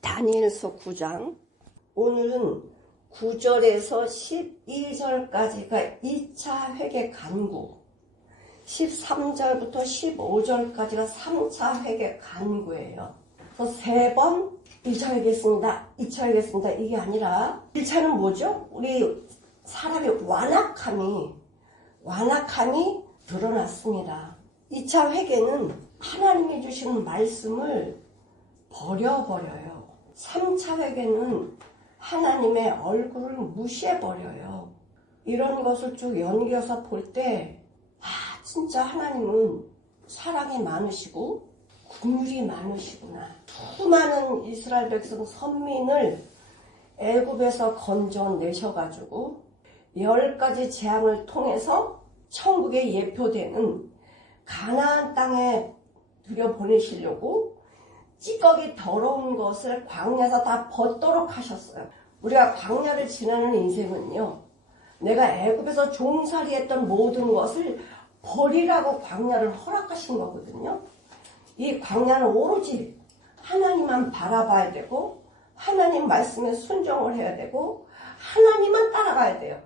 다니엘서 9장. 오늘은 9절에서 12절까지가 2차 회개 간구, 13절부터 15절까지가 3차 회개 간구예요. 그래서 3번 1차 회개했습니다, 2차 회개했습니다, 이게 아니라 1차는 뭐죠? 우리 사람의 완악함이 드러났습니다. 2차 회개는 하나님이 주시는 말씀을 버려버려요. 3차 회개는 하나님의 얼굴을 무시해버려요. 이런 것을 쭉 연기해서 볼 때, 진짜 하나님은 사랑이 많으시고 긍휼이 많으시구나. 수많은 이스라엘 백성 선민을 애굽에서 건져내셔가지고 10가지 재앙을 통해서 천국에 예표되는 가나안 땅에 들여보내시려고 찌꺼기 더러운 것을 광야에서 다 벗도록 하셨어요. 우리가 광야를 지나는 인생은요, 내가 애굽에서 종살이했던 모든 것을 버리라고 광야를 허락하신 거거든요. 이 광야는 오로지 하나님만 바라봐야 되고, 하나님 말씀에 순종을 해야 되고, 하나님만 따라가야 돼요.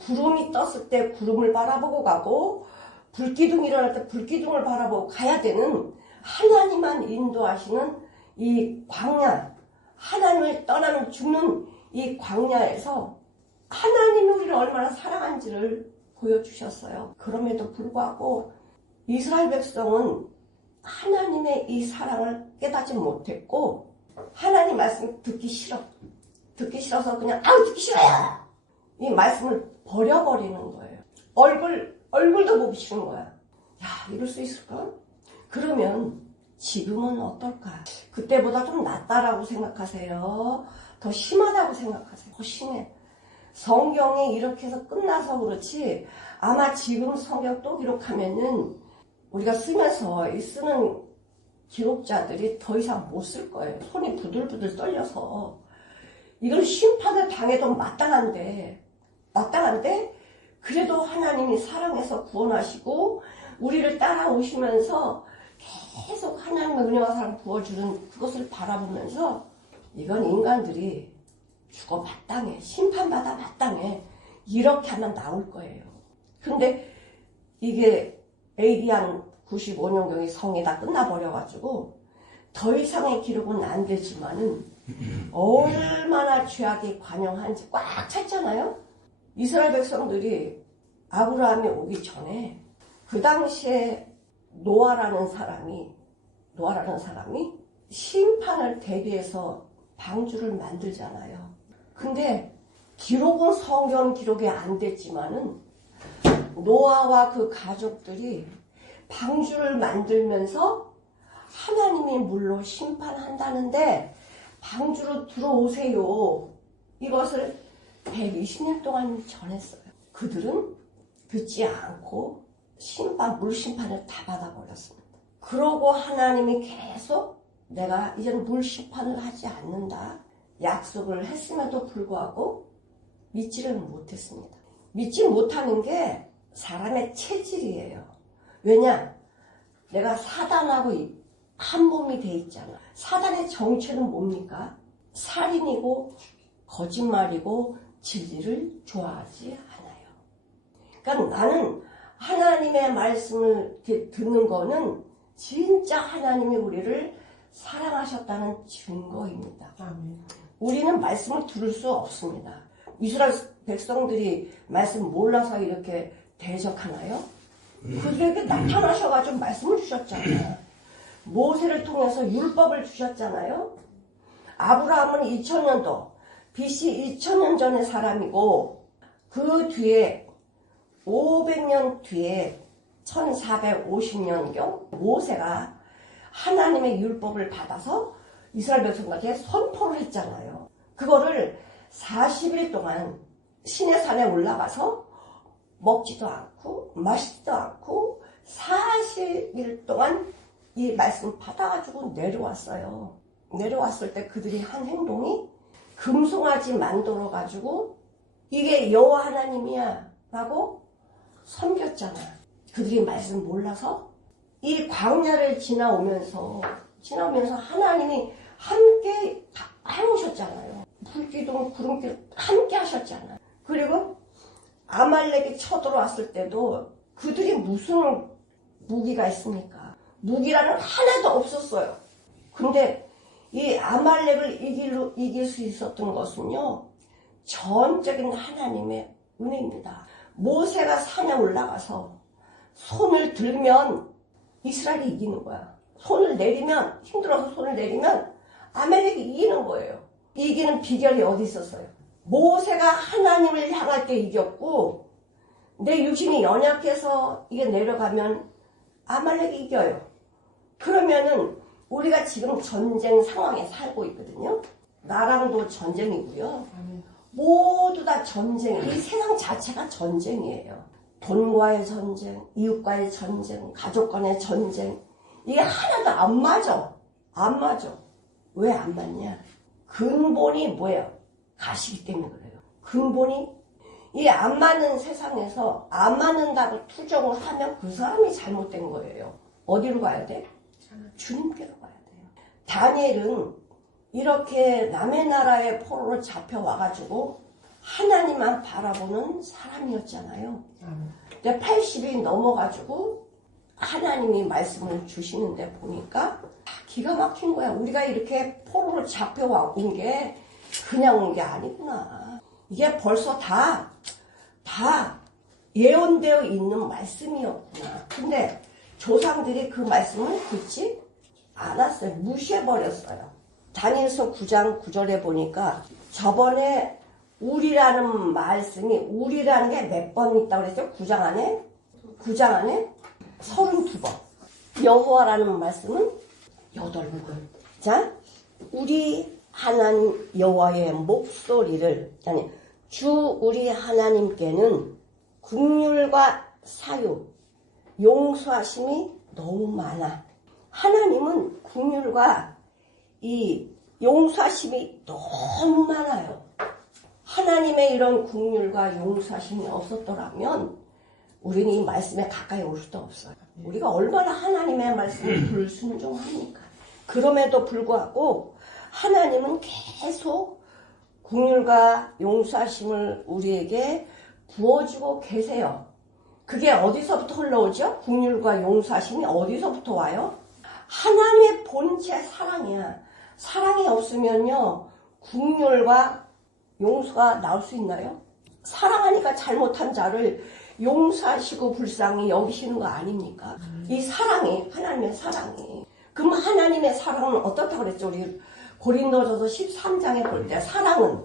구름이 떴을 때 구름을 바라보고 가고, 불기둥이 일어날 때 불기둥을 바라보고 가야 되는 하나님만 인도하시는 이 광야, 하나님을 떠나면 죽는 이 광야에서 하나님이 우리를 얼마나 사랑한지를 보여주셨어요. 그럼에도 불구하고 이스라엘 백성은 하나님의 이 사랑을 깨닫지 못했고, 하나님 말씀 듣기 싫어서 그냥 듣기 싫어요, 이 말씀을 버려버리는 거예요. 얼굴도 못 비추는 거야. 이럴 수 있을까? 그러면 지금은 어떨까? 그때보다 좀 낫다라고 생각하세요? 더 심하다고 생각하세요? 더 심해. 성경이 이렇게 해서 끝나서 그렇지, 아마 지금 성경 또 기록하면은 우리가 쓰면서 이 쓰는 기록자들이 더 이상 못 쓸 거예요. 손이 부들부들 떨려서. 이건 심판을 당해도 마땅한데 그래도 하나님이 사랑해서 구원하시고 우리를 따라오시면서 계속 하나님의 은혜와 사랑 부어주는 그것을 바라보면서, 이건 인간들이 죽어 마땅해, 심판받아 마땅해, 이렇게 하면 나올 거예요. 근데 이게 AD 한 95년경에 성이 다 끝나버려가지고 더 이상의 기록은 안 되지만은 얼마나 죄악이 관영한지 꽉 찼잖아요. 이스라엘 백성들이 아브라함이 오기 전에 그 당시에 노아라는 사람이 심판을 대비해서 방주를 만들잖아요. 근데 기록은 성경 기록이 안 됐지만은 노아와 그 가족들이 방주를 만들면서 하나님이 물로 심판한다는데 방주로 들어오세요, 이것을 120년 동안 전했어요. 그들은 듣지 않고 물 심판을 다 받아버렸습니다. 그러고 하나님이 계속 내가 이제는 물 심판을 하지 않는다 약속을 했음에도 불구하고 믿지를 못했습니다. 믿지 못하는 게 사람의 체질이에요. 왜냐? 내가 사단하고 한 몸이 돼 있잖아. 사단의 정체는 뭡니까? 살인이고 거짓말이고 진리를 좋아하지 않아요. 그러니까 나는 하나님의 말씀을 이렇게 듣는 거는 진짜 하나님이 우리를 사랑하셨다는 증거입니다. 우리는 말씀을 들을 수 없습니다. 이스라엘 백성들이 말씀 몰라서 이렇게 대적하나요? 그들에게 나타나셔가지고 말씀을 주셨잖아요. 모세를 통해서 율법을 주셨잖아요. 아브라함은 2000년도 BC 2000년 전의 사람이고, 그 뒤에 500년 뒤에 1450년경 모세가 하나님의 율법을 받아서 이스라엘 백성들에게 선포를 했잖아요. 그거를 40일 동안 시내 산에 올라가서 먹지도 않고 마시지도 않고 40일 동안 이 말씀 받아가지고 내려왔어요. 내려왔을 때 그들이 한 행동이 금송아지 만들어가지고 이게 여호와 하나님이야 라고 섬겼잖아. 그들이 말씀 몰라서 이 광야를 지나오면서 하나님이 함께 구름길 함께 하셨잖아요. 그리고 아말렉이 쳐들어왔을 때도 그들이 무슨 무기가 있습니까? 무기라는 하나도 없었어요. 근데 이 아말렉을 이길 수 있었던 것은요, 전적인 하나님의 은혜입니다. 모세가 산에 올라가서 손을 들면 이스라엘이 이기는 거야. 손을 내리면, 힘들어서 손을 내리면 아말렉이 이기는 거예요. 이기는 비결이 어디 있었어요? 모세가 하나님을 향할 때 이겼고, 내 육신이 연약해서 이게 내려가면 아말렉이 이겨요. 그러면은 우리가 지금 전쟁 상황에 살고 있거든요. 나랑도 전쟁이고요. 모두 다 전쟁, 이 세상 자체가 전쟁이에요. 돈과의 전쟁, 이웃과의 전쟁, 가족 간의 전쟁. 이게 하나도 안 맞아. 안 맞아. 왜 안 맞냐? 근본이 뭐예요? 가시기 때문에 그래요. 근본이 이 안 맞는 세상에서 안 맞는다고 투정을 하면 그 사람이 잘못된 거예요. 어디로 가야 돼? 주님께로 가야 돼요. 다니엘은 이렇게 남의 나라의 포로로 잡혀와가지고 하나님만 바라보는 사람이었잖아요. 근데 80이 넘어가지고 하나님이 말씀을 주시는데 보니까 기가 막힌 거야. 우리가 이렇게 포로로 잡혀온 게 그냥 온 게 아니구나. 이게 벌써 다 예언되어 있는 말씀이었구나. 근데 조상들이 그 말씀을 듣지 않았어요. 무시해버렸어요. 다니엘서 9장 9절에 보니까 저번에 우리라는 말씀이 우리라는 게 몇 번 있다고 그랬죠? 9장 안에 32번. 여호와라는 말씀은 8번. 자, 우리 하나님 여호와의 목소리를, 아니 주 우리 하나님께는 긍휼과 사유, 용서하심이 너무 많아. 하나님은 긍휼과 이 용서하심이 너무 많아요. 하나님의 이런 긍휼과 용서하심이 없었더라면 우리는 이 말씀에 가까이 올 수도 없어요. 우리가 얼마나 하나님의 말씀을 불순종합니까? 그럼에도 불구하고 하나님은 계속 긍휼과 용서하심을 우리에게 부어주고 계세요. 그게 어디서부터 흘러오죠? 긍휼과 용서하심이 어디서부터 와요? 하나님의 본체 사랑이야. 사랑이 없으면요, 긍휼과 용서가 나올 수 있나요? 사랑하니까 잘못한 자를 용서하시고 불쌍히 여기시는 거 아닙니까? 이 사랑이, 하나님의 사랑이. 그럼 하나님의 사랑은 어떻다고 그랬죠? 우리 고린도전서 13장에 볼 때 사랑은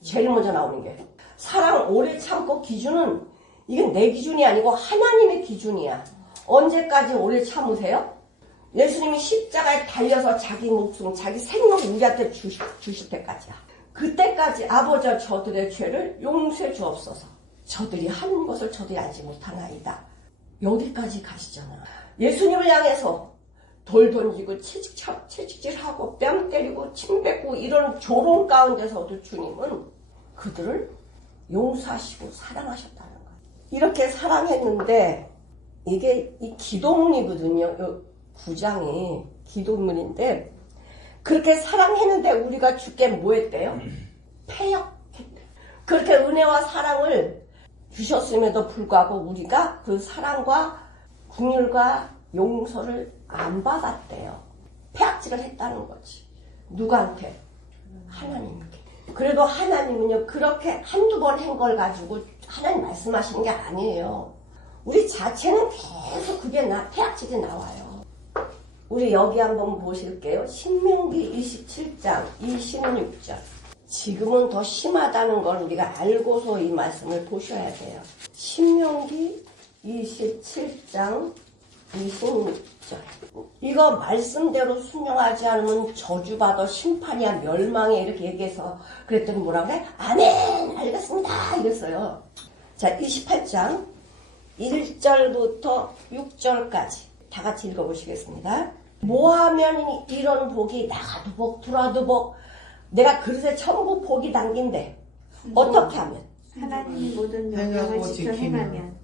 제일 먼저 나오는 게, 사랑 오래 참고 기준은 이게 내 기준이 아니고 하나님의 기준이야. 언제까지 오래 참으세요? 예수님이 십자가에 달려서 자기 목숨, 자기 생명 우리한테 주실 때까지야. 그때까지 아버지 저들의 죄를 용서해 주옵소서. 저들이 하는 것을 저들이 알지 못하나이다. 여기까지 가시잖아. 예수님을 향해서 돌 던지고 채찍질하고 뺨 때리고 침 뱉고 이런 조롱 가운데서도 주님은 그들을 용서하시고 사랑하셨다는 거예요. 이렇게 사랑했는데 이게 이 기도문이거든요. 9장이 기도문인데 그렇게 사랑했는데 우리가 주께 뭐 했대요? 패역했대요. 그렇게 은혜와 사랑을 주셨음에도 불구하고 우리가 그 사랑과 긍휼과 용서를 안 받았대요. 패악질을 했다는 거지. 누구한테? 하나님께. 그래도 하나님은요, 그렇게 한두 번 한 걸 가지고 하나님 말씀하시는 게 아니에요. 우리 자체는 계속 그게 패악질이 나와요. 우리 여기 한번 보실게요. 신명기 27장 26절. 지금은 더 심하다는 걸 우리가 알고서 이 말씀을 보셔야 돼요. 신명기 27장 26절. 이거 말씀대로 순종하지 않으면 저주받아 심판이야 멸망해 이렇게 얘기해서 그랬더니 뭐라 그래? 아멘 알겠습니다 이랬어요. 자, 28장 1절부터 6절까지 다 같이 읽어보시겠습니다. 뭐하면 이런 복이 나가도 복 들어와도 복 내가 그릇에 천국 복이 담긴대. 어떻게 하면? 하나님 모든 명령을 지켜 행하면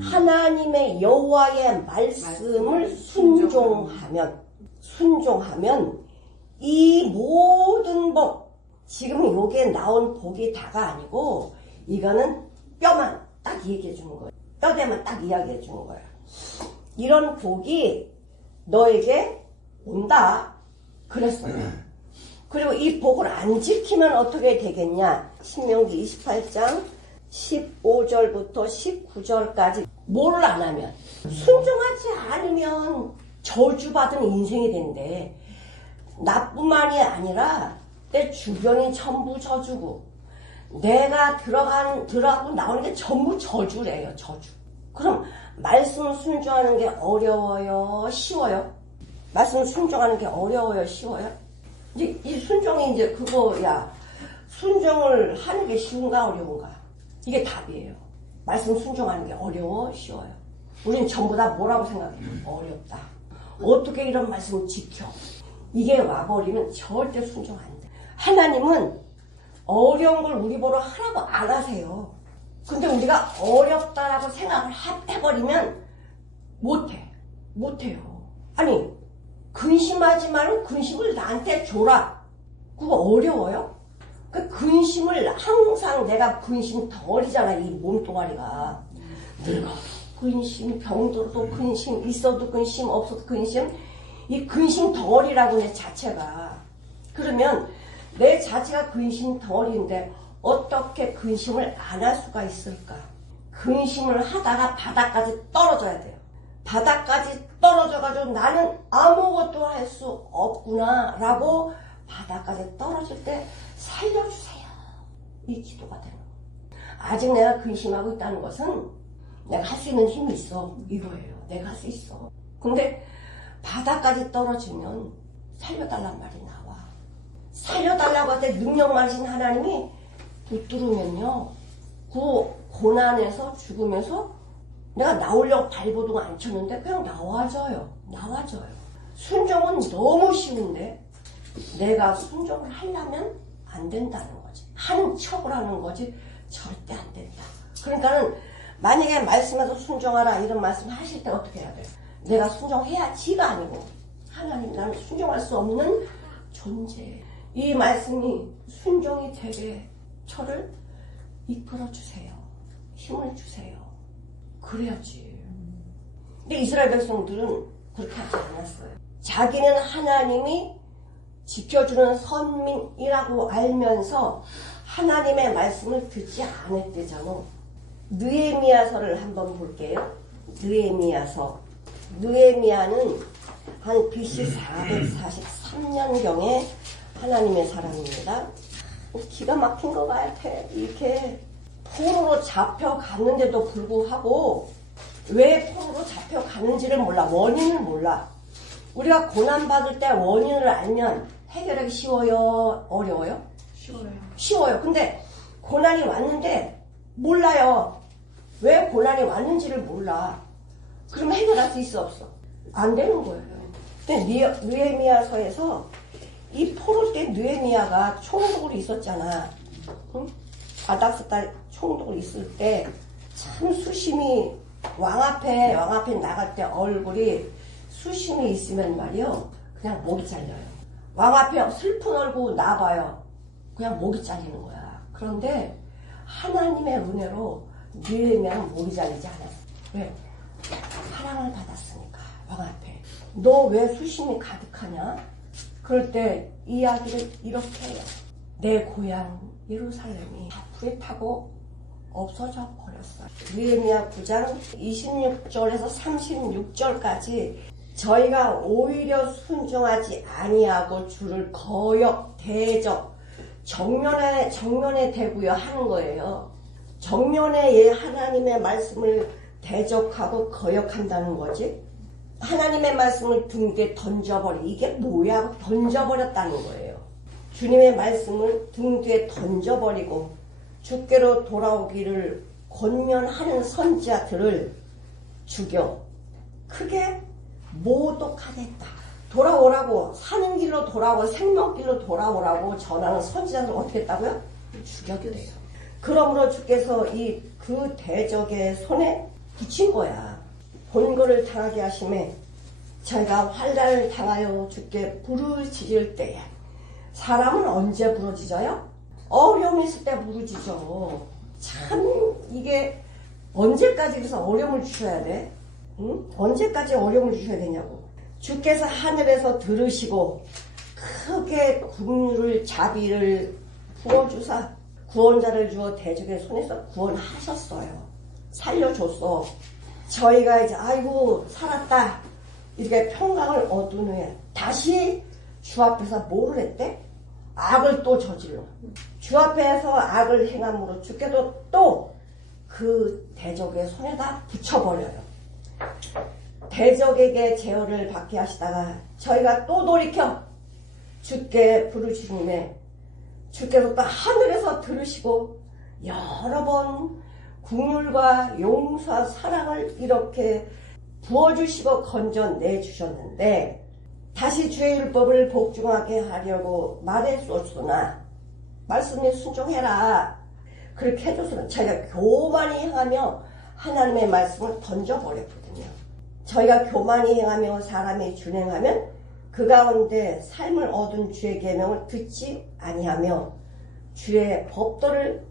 하나님의 여호와의 말씀을 순종하면 이 모든 복 지금 요게 나온 복이 다가 아니고 이거는 뼈만 딱 얘기해 주는 거예요. 뼈대만 딱 이야기해 주는 거예요. 이런 복이 너에게 온다 그랬어요. 그리고 이 복을 안 지키면 어떻게 되겠냐. 신명기 28장 15절부터 19절까지 뭘 안 하면, 순종하지 않으면 저주받은 인생이 된대. 나뿐만이 아니라 내 주변이 전부 저주고 내가 들어가고 나오는 게 전부 저주래요. 저주. 그럼 말씀 순종하는 게 어려워요? 쉬워요? 말씀 순종하는 게 어려워요? 쉬워요? 이제 이 순종이 이제 그거야. 순종을 하는 게 쉬운가 어려운가? 이게 답이에요. 말씀 순종하는 게 어려워? 쉬워요? 우린 전부 다 뭐라고 생각해요? 어렵다. 어떻게 이런 말씀을 지켜? 이게 와버리면 절대 순종 안 돼. 하나님은 어려운 걸 우리 보러 하라고 안 하세요. 근데 우리가 어렵다라고 생각을 해버리면 못해요. 아니, 근심하지 말고 근심을 나한테 줘라. 그거 어려워요? 그 근심을 항상 내가 근심 덩어리잖아. 이 몸뚱아리가 늙어 근심, 병들어도 근심, 있어도 근심, 없어도 근심. 이 근심 덩어리라고 내 자체가. 그러면 내 자체가 근심 덩어리인데 어떻게 근심을 안 할 수가 있을까? 근심을 하다가 바닥까지 떨어져야 돼요. 바닥까지 떨어져가지고 나는 아무것도 할 수 없구나 라고 바닥까지 떨어질 때 살려주세요. 이 기도가 되는 거예요. 아직 내가 근심하고 있다는 것은 내가 할 수 있는 힘이 있어. 이거예요. 내가 할 수 있어. 근데 바닥까지 떨어지면 살려달란 말이 나와. 살려달라고 할 때 능력 많으신 하나님이 붙들으면요. 그 고난에서 죽으면서 내가 나오려고 발버둥 안 쳤는데 그냥 나와져요. 순종은 너무 쉬운데 내가 순종을 하려면 안 된다는 거지. 하는 척을 하는 거지 절대 안 된다. 그러니까는 만약에 말씀에서 순종하라 이런 말씀 하실 때 어떻게 해야 돼요? 내가 순종해야지가 아니고 하나님 나는 순종할 수 없는 존재. 이 말씀이 순종이 되게 저를 이끌어 주세요. 힘을 주세요. 그래야지. 근데 이스라엘 백성들은 그렇게 하지 않았어요. 자기는 하나님이 지켜주는 선민이라고 알면서 하나님의 말씀을 듣지 않았대잖아. 느헤미야서를 한번 볼게요. 느헤미야는 한 BC 443년경에 하나님의 사람입니다. 기가 막힌 것 같아. 이렇게 포로로 잡혀갔는데도 불구하고 왜 포로로 잡혀가는지를 몰라. 원인을 몰라. 우리가 고난받을 때 원인을 알면 해결하기 쉬워요? 어려워요? 쉬워요. 근데 고난이 왔는데 몰라요. 왜 고난이 왔는지를 몰라. 그럼 해결할 수 있어 없어? 안 되는 거예요. 근데 느헤미야서에서 이 포로 때 느헤미야가 총독으로 있었잖아. 응? 아닥스다 총독으로 있을 때 참 수심이 왕 앞에 나갈 때 얼굴이 수심이 있으면 말이요. 그냥 목이 잘려요. 왕 앞에 슬픈 얼굴 나봐요. 그냥 목이 잘리는 거야. 그런데 하나님의 은혜로 느헤미야는 목이 잘리지 않았어. 왜? 사랑을 받았으니까 왕 앞에. 너 왜 수심이 가득하냐? 그럴 때 이야기를 이렇게 해요. 내 고향 예루살렘이 불에 타고 없어져 버렸어요. 느헤미야 9장 26절에서 36절까지 저희가 오히려 순종하지 아니하고 주를 거역, 대적, 정면에 대고요 하는 거예요. 정면에 하나님의 말씀을 대적하고 거역한다는 거지. 하나님의 말씀을 등 뒤에 이게 뭐야? 던져버렸다는 거예요. 주님의 말씀을 등 뒤에 던져버리고 주께로 돌아오기를 권면하는 선지자들을 죽여 크게 모독하겠다. 돌아오라고, 사는 길로 돌아오고 생명길로 돌아오라고 전하는 선지자들 어떻게 했다고요? 죽였대요. 그러므로 주께서 그 대적의 손에 붙인 거야. 본거를 당하게 하심에 저희가 환난을 당하여 주께 부르짖을 때에 사람은 언제 부러지져요? 어려움이 있을 때 부러지죠. 참 이게 언제까지 그래서 어려움을 주셔야 돼? 응? 언제까지 어려움을 주셔야 되냐고. 주께서 하늘에서 들으시고 크게 국류를 자비를 부어주사 구원자를 주어 대적의 손에서 구원하셨어요. 살려줬어. 저희가 이제 아이고 살았다 이렇게 평강을 얻은 후에 다시 주 앞에서 뭐를 했대? 악을 또 저질러. 주 앞에서 악을 행함으로 주께도 또 그 대적의 손에다 붙여버려요. 대적에게 제어를 받게 하시다가 저희가 또 돌이켜 주께 부르시님에 주께서 또 하늘에서 들으시고 여러 번 국률과 용서와 사랑을 이렇게 부어주시고 건져내주셨는데 다시 주의 율법을 복종하게 하려고 말했었으나 말씀에 순종해라 그렇게 해줘서는 저희가 교만히 행하며 하나님의 말씀을 던져버렸거든요. 저희가 교만히 행하며 사람이 준행하면 그 가운데 삶을 얻은 주의 계명을 듣지 아니하며 주의 법도를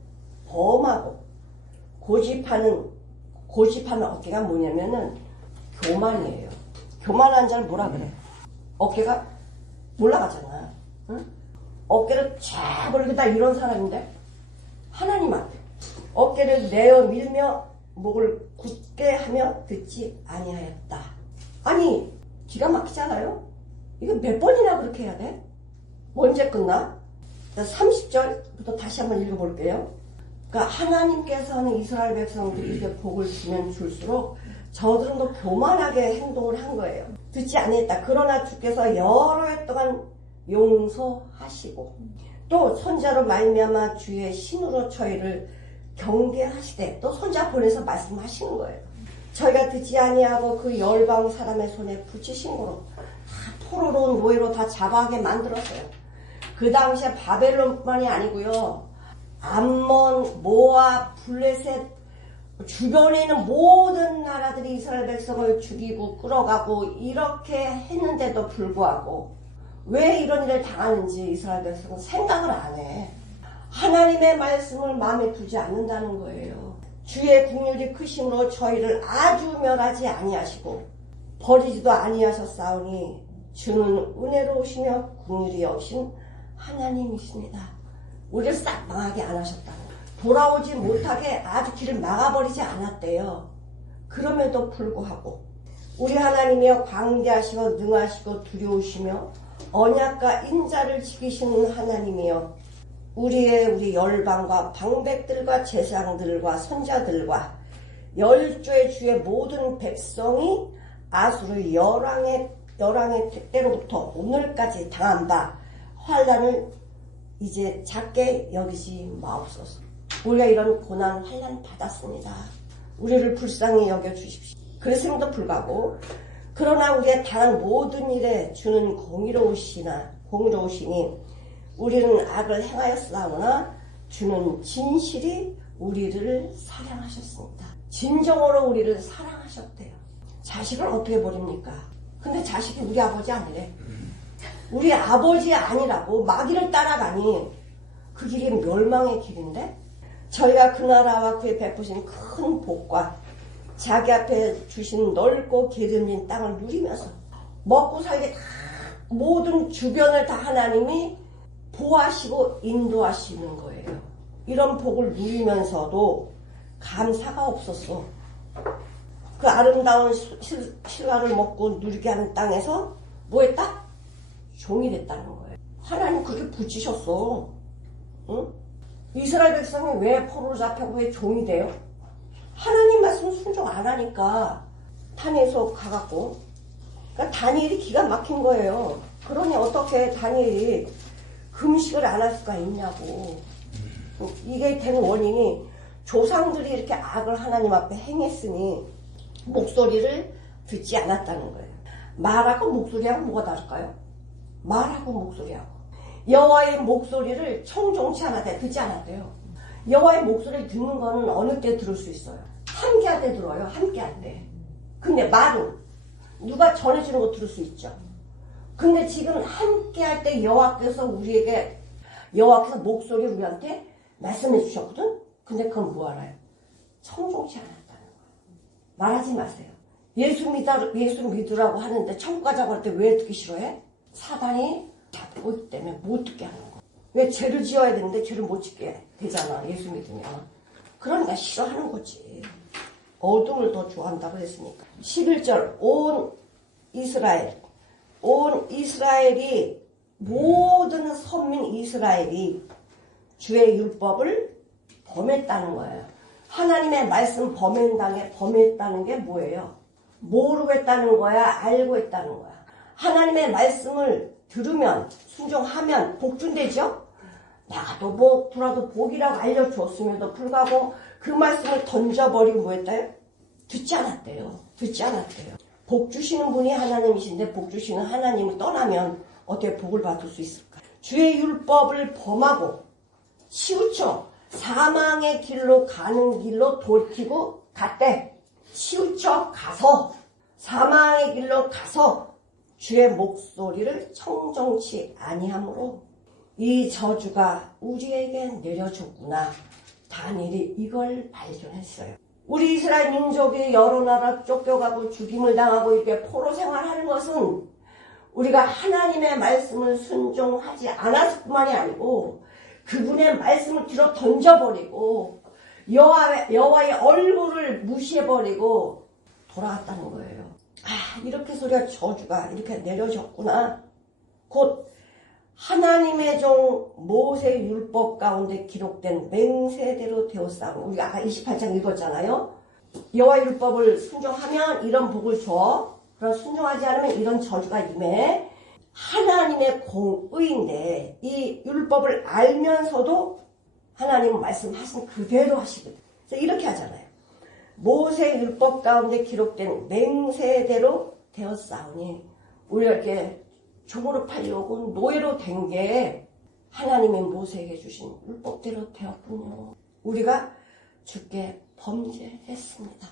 범하고 고집하는 어깨가 뭐냐면은 교만이에요. 교만한 자를 뭐라 그래? 어깨가 올라가잖아. 응? 어깨를 쫙 벌리다 이런 사람인데 하나님한테 어깨를 내어 밀며 목을 굳게 하며 듣지 아니하였다. 아니 기가 막히잖아요. 이거 몇 번이나 그렇게 해야 돼? 언제 끝나? 30절부터 다시 한번 읽어볼게요. 그러니까 하나님께서는 이스라엘 백성들에게 복을 주면 줄수록 저들은 더 교만하게 행동을 한 거예요. 듣지 아니했다. 그러나 주께서 여러 해 동안 용서하시고 또 손자로 말미암아 주의 신으로 저희를 경계하시되 또 손자 보내서 말씀하시는 거예요. 저희가 듣지 아니하고 그 열방 사람의 손에 붙이신 거로 다 포로로 노예로 다 잡아가게 만들었어요. 그 당시에 바벨론뿐만이 아니고요. 암몬, 모압, 블레셋 주변에 있는 모든 나라들이 이스라엘 백성을 죽이고 끌어가고 이렇게 했는데도 불구하고 왜 이런 일을 당하는지 이스라엘 백성은 생각을 안 해. 하나님의 말씀을 마음에 두지 않는다는 거예요. 주의 국률이 크심으로 저희를 아주 멸하지 아니하시고 버리지도 아니하셨사오니 주는 은혜로우시며 국률이 여신 하나님이십니다. 우리를 싹 망하게 안 하셨다. 돌아오지 못하게 아주 길을 막아버리지 않았대요. 그럼에도 불구하고 우리 하나님이여 광대하시고 능하시고 두려우시며 언약과 인자를 지키시는 하나님이여 우리 열방과 방백들과 제사장들과 선자들과 열조의 주의 모든 백성이 아수르 열왕의 때로부터 오늘까지 당한 바 환난을 이제 작게 여기지 마옵소서. 우리가 이런 고난 환난 받았습니다. 우리를 불쌍히 여겨주십시오. 그랬음에도 불구하고 그러나 우리의 당한 모든 일에 주는 공의로우시니 우리는 악을 행하였사오나 주는 진실이 우리를 사랑하셨습니다. 진정으로 우리를 사랑하셨대요. 자식을 어떻게 버립니까? 근데 자식이 우리 아버지 아니래. 우리 아버지 아니라고 마귀를 따라가니 그 길이 멸망의 길인데 저희가 그 나라와 그에 베푸신 큰 복과 자기 앞에 주신 넓고 기름진 땅을 누리면서 먹고 살게 다 모든 주변을 다 하나님이 보호하시고 인도하시는 거예요. 이런 복을 누리면서도 감사가 없었어. 그 아름다운 실과를 먹고 누리게 하는 땅에서 뭐 했다? 종이 됐다는 거예요. 하나님 그렇게 붙이셨어. 응? 이스라엘 백성이 왜 포로로 잡혀고 왜 종이 돼요? 하나님 말씀 순종 안 하니까 다니엘서 가갖고 그러니까 다니엘이 기가 막힌 거예요. 그러니 어떻게 다니엘이 금식을 안 할 수가 있냐고. 이게 된 원인이 조상들이 이렇게 악을 하나님 앞에 행했으니 목소리를 듣지 않았다는 거예요. 말하고 목소리하고 뭐가 다를까요? 말하고 목소리하고 여호와의 목소리를 청종치 않았대. 듣지 않았대요. 여호와의 목소리를 듣는 거는 어느 때 들을 수 있어요? 함께 할 때 들어요. 함께 할 때. 근데 말은 누가 전해주는 거 들을 수 있죠. 근데 지금 함께 할 때 여호와께서 여호와께서 목소리 우리한테 말씀해 주셨거든. 근데 그건 뭐 알아요? 청종치 않았다는 거예요. 말하지 마세요. 예수 믿으라고 하는데 천국 가자고 할 때 왜 듣기 싫어해? 사단이 잡고 있기 때문에 못 듣게 하는 거예요. 왜 죄를 지어야 되는데 죄를 못 짓게 되잖아, 예수 믿으면. 그러니까 싫어하는 거지. 어둠을 더 좋아한다고 했으니까. 11절 온 이스라엘이 모든 선민 이스라엘이 주의 율법을 범했다는 거예요. 하나님의 말씀 범했다는 게 뭐예요? 모르고 했다는 거야? 알고 했다는 거야? 하나님의 말씀을 들으면 순종하면 복 준대죠? 나도 복 돌아도 복이라고 알려줬음에도 불구하고 그 말씀을 던져버리고 뭐 했다요? 듣지 않았대요. 복 주시는 분이 하나님이신데 복 주시는 하나님을 떠나면 어떻게 복을 받을 수 있을까? 주의 율법을 범하고 치우쳐 사망의 길로 가는 길로 돌이키고 갔대. 치우쳐 가서 사망의 길로 가서 주의 목소리를 청정치 아니함으로 이 저주가 우리에게 내려졌구나. 다니엘이 이걸 발견했어요. 우리 이스라엘 민족이 여러 나라 쫓겨가고 죽임을 당하고 이렇게 포로 생활하는 것은 우리가 하나님의 말씀을 순종하지 않았을 뿐만이 아니고 그분의 말씀을 뒤로 던져버리고 여호와의 얼굴을 무시해버리고 돌아왔다는 거예요. 이렇게 소리가 저주가 이렇게 내려졌구나. 곧 하나님의 종 모세의 율법 가운데 기록된 맹세대로 되었사오니 우리가 아까 28장 읽었잖아요. 여호와의 율법을 순종하면 이런 복을 줘. 그럼 순종하지 않으면 이런 저주가 임해. 하나님의 공의인데 이 율법을 알면서도 하나님은 말씀하신 그대로 하시거든. 그래서 이렇게 하잖아요. 모세 율법 가운데 기록된 맹세대로 되었사오니 우리가 이렇게 종으로 팔려오고 노예로 된 게 하나님의 모세에게 주신 율법대로 되었군요. 우리가 주께 범죄했습니다.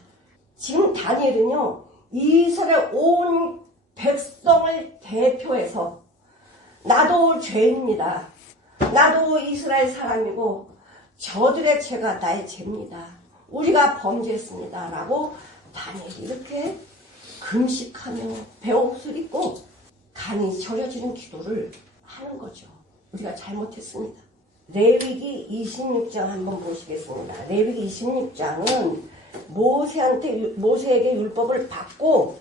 지금 다니엘은요. 이스라엘 온 백성을 대표해서 나도 죄입니다. 나도 이스라엘 사람이고 저들의 죄가 나의 죄입니다. 우리가 범죄했습니다. 라고 다니엘이 이렇게 금식하며 배옷을 입고 간이 저려지는 기도를 하는 거죠. 우리가 잘못했습니다. 레위기 26장 한번 보시겠습니다. 레위기 26장은 모세에게 율법을 받고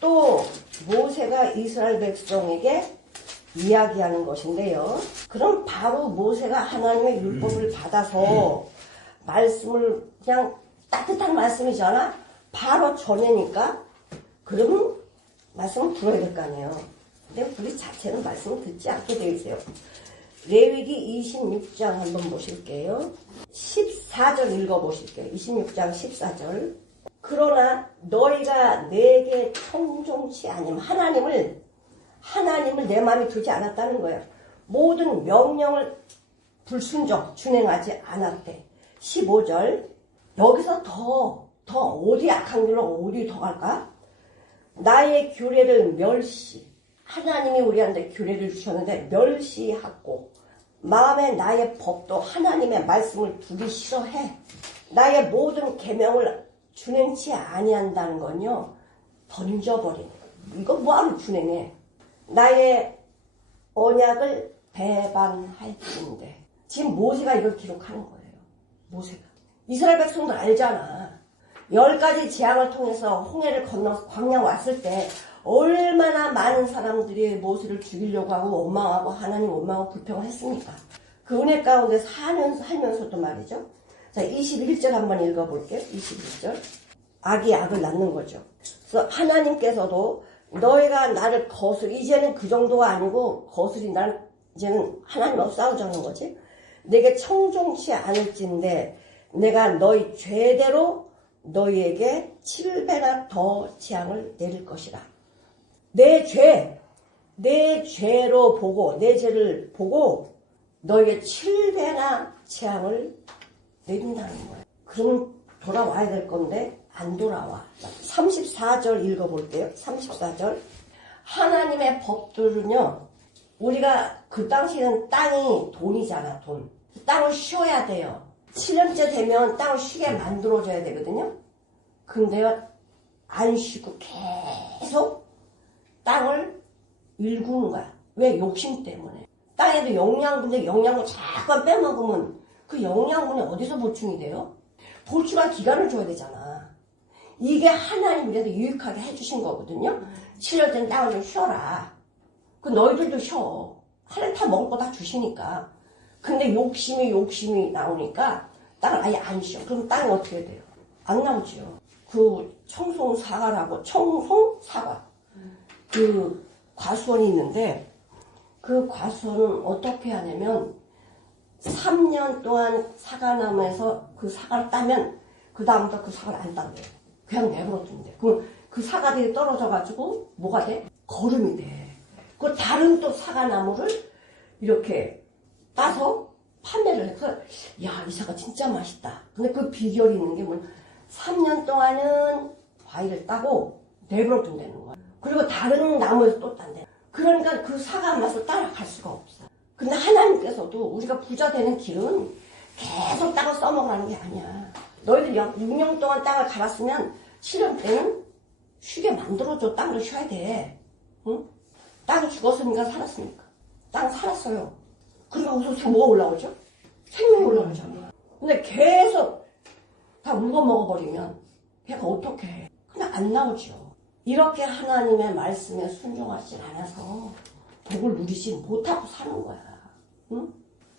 또 모세가 이스라엘 백성에게 이야기하는 것인데요. 그럼 바로 모세가 하나님의 율법을 받아서 말씀을 그냥 따뜻한 말씀이잖아. 바로 전해니까 그러면 말씀을 들어야 될 거 아니에요. 근데 우리 자체는 말씀을 듣지 않게 되어 있어요. 레위기 26장 한번 보실게요. 14절 읽어보실게요. 26장 14절. 그러나 너희가 내게 청종치 아니면 하나님을 내 마음에 두지 않았다는 거예요. 모든 명령을 불순종 준행하지 않았대. 15절. 여기서 더 어디 악한 길로 어디 더 갈까? 나의 규례를 하나님이 우리한테 규례를 주셨는데 멸시하고 마음에 나의 법도 하나님의 말씀을 두기 싫어해. 나의 모든 계명을 준행치 아니한다는 건요. 던져버리는 거예요. 이거 뭐하러 준행해. 나의 언약을 배반할진대. 지금 모세가 이걸 기록하는 거예요. 모세가. 이스라엘 백성들 알잖아. 10가지 재앙을 통해서 홍해를 건너서 광야 왔을 때 얼마나 많은 사람들이 모세를 죽이려고 하고 원망하고 하나님 원망하고 불평을 했습니까? 그 은혜 가운데 살면서도 말이죠. 자, 21절 한번 읽어볼게요. 21절. 악이 악을 낳는 거죠. 그래서 하나님께서도 너희가 나를 이제는 그 정도가 아니고 나를 이제는 하나님하고 싸우자는 거지. 내게 청종치 않을진데 내가 너희 죄대로 너희에게 7배나 더 재앙을 내릴 것이라. 내 죄로 보고 내 죄를 보고 너희에게 7배나 재앙을 내린다는 거예요. 그러면 돌아와야 될 건데 안 돌아와. 34절 읽어볼게요. 34절. 하나님의 법들은요, 우리가 그 당시에는 땅이 돈이잖아, 돈. 땅을 쉬어야 돼요. 7년째 되면 땅을 쉬게 만들어줘야 되거든요. 근데요, 안 쉬고 계속 땅을 일구는 거야. 왜? 욕심 때문에. 땅에도 영양분인데 영양분 자꾸 빼먹으면 그 영양분이 어디서 보충이 돼요? 보충할 기간을 줘야 되잖아. 이게 하나님 우리한테 유익하게 해주신 거거든요. 7년째는 땅을 좀 쉬어라. 그 너희들도 쉬어. 하나님 다 먹을 거 다 주시니까. 근데 욕심이 나오니까 땅을 아예 안 쉬어. 그럼 땅이 어떻게 돼요? 안 나오지요. 그 청송사과라고, 청송사과. 그 과수원이 있는데 그 과수원은 어떻게 하냐면 3년 동안 사과나무에서 그 사과를 따면 그 다음부터 그 사과를 안 따게. 그냥 내버려둔대. 그럼 그 사과들이 떨어져가지고 뭐가 돼? 거름이 돼. 그 다른 또 사과나무를 이렇게 따서 판매를 해서 야, 이 사과 진짜 맛있다. 근데 그 비결이 있는 게 뭐냐? 3년 동안은 과일을 따고 내버려둔다는 거야. 그리고 다른 나무에서 또 딴대. 그러니까 그 사과 맛을 따라갈 수가 없어. 근데 하나님께서도 우리가 부자 되는 길은 계속 땅을 써먹으라는 게 아니야. 너희들 6년 동안 땅을 갈았으면 7년 때는 쉬게 만들어줘. 땅을 쉬어야 돼. 응? 땅이 죽었으니까 살았으니까. 땅 살았어요. 그리고 우선 뭐가 올라오죠? 생명이 올라오잖아. 근데 계속 다 물고 먹어버리면 걔가 어떻게 해? 그냥 안 나오죠. 이렇게 하나님의 말씀에 순종하지 않아서 복을 누리지 못하고 사는 거야. 응?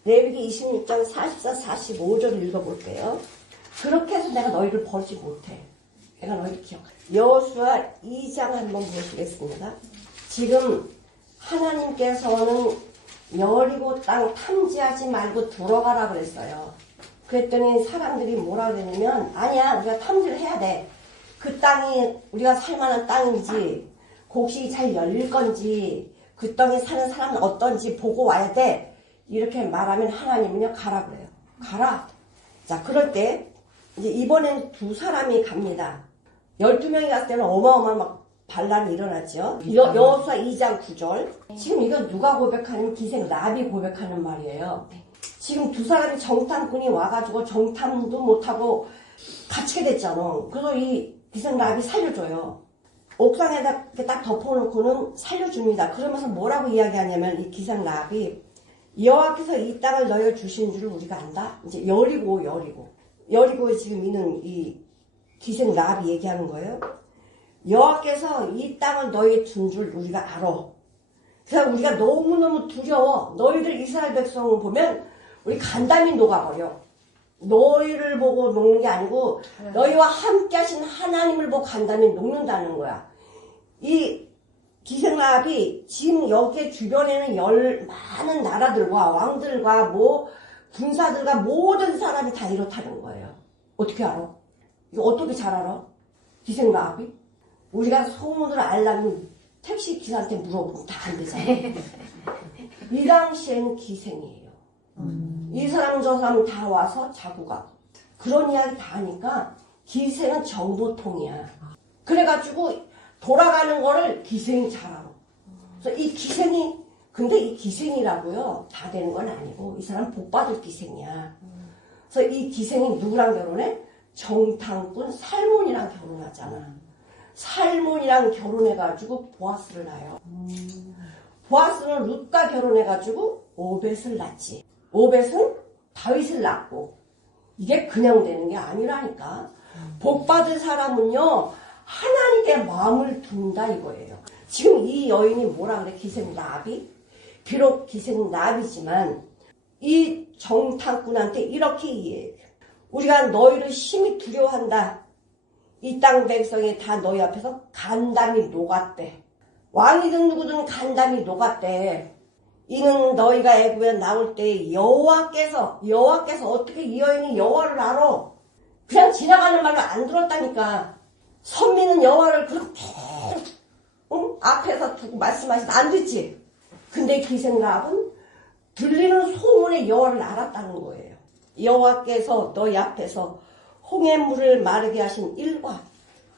레위기 26장 44, 45절을 읽어볼게요. 그렇게 해서 내가 너희를 버리지 못해. 내가 너희를 기억해. 여호수아 2장 한번 보시겠습니다. 지금 하나님께서는 여리고 땅 탐지하지 말고 들어가라 그랬어요. 그랬더니 사람들이 뭐라 그랬냐면 아니야, 우리가 탐지를 해야 돼. 그 땅이 우리가 살만한 땅인지 곡식이 잘 열릴 건지 그 땅에 사는 사람은 어떤지 보고 와야 돼. 이렇게 말하면 하나님은요, 가라 그래요. 가라. 자, 그럴 때 이제 이번엔 두 사람이 갑니다. 12명이 갔을 때는 어마어마한 막 반란이 일어났죠. 여호수아 2장 9절. 지금 이건 누가 고백하냐면 기생 라비 고백하는 말이에요. 지금 두 사람이 정탐꾼이 와가지고 정탐도 못하고 갇히게 됐잖아. 그래서 이 기생 라비 살려줘요. 옥상에다 이렇게 딱 덮어놓고는 살려줍니다. 그러면서 뭐라고 이야기하냐면 이 기생 라비 여호와께서 이 땅을 너희가 주신 줄을 우리가 안다. 이제 여리고에 지금 있는 이 기생 라비 얘기하는 거예요. 여호와께서 이 땅을 너희에 준 줄 우리가 알아. 그래서 우리가 너무너무 두려워. 너희들 이스라엘 백성을 보면 우리 간담이 녹아버려. 너희를 보고 녹는 게 아니고 너희와 함께 하신 하나님을 보고 간담이 녹는다는 거야. 이 기생라합이 지금 여기 주변에는 많은 나라들과 왕들과 뭐 군사들과 모든 사람이 다 이렇다는 거예요. 어떻게 알아? 이거 어떻게 잘 알아? 기생라합이? 우리가 소문을 알려면 택시 기사한테 물어보면 다 안 되잖아. 이 당시에는 기생이에요. 이 사람 저 사람 다 와서 자고 가고 그런 이야기 다 하니까 기생은 정보통이야. 그래가지고 돌아가는 거를 기생이 잘 알아. 그래서 이 기생이 근데 이 기생이라고요 다 되는 건 아니고 이 사람 복받을 기생이야. 그래서 이 기생이 누구랑 결혼해? 정탐꾼 살몬이랑 결혼하잖아. 살몬이랑 결혼해가지고 보아스를 낳아요. 보아스는 룻과 결혼해가지고 오벳을 낳지. 오벳은 다윗을 낳고 이게 그냥 되는 게 아니라니까. 복받은 사람은요 하나님께 마음을 둔다 이거예요. 지금 이 여인이 뭐라 그래? 기생라합이? 비록 기생라합이지만 이 정탐꾼한테 이렇게 이해해. 우리가 너희를 심히 두려워한다. 이 땅 백성이 다 너희 앞에서 간담이 녹았대. 왕이든 누구든 간담이 녹았대. 이는 너희가 애굽에 나올 때 여호와께서 어떻게 이 여인이 여호와를 알아? 그냥 지나가는 말로 안 들었다니까. 선민은 여호와를 그렇게 앞에서 두고 말씀하시면 안 듣지. 근데 기생라합은 들리는 소문에 여호와를 알았다는 거예요. 여호와께서 너희 앞에서 홍해물을 마르게 하신 일과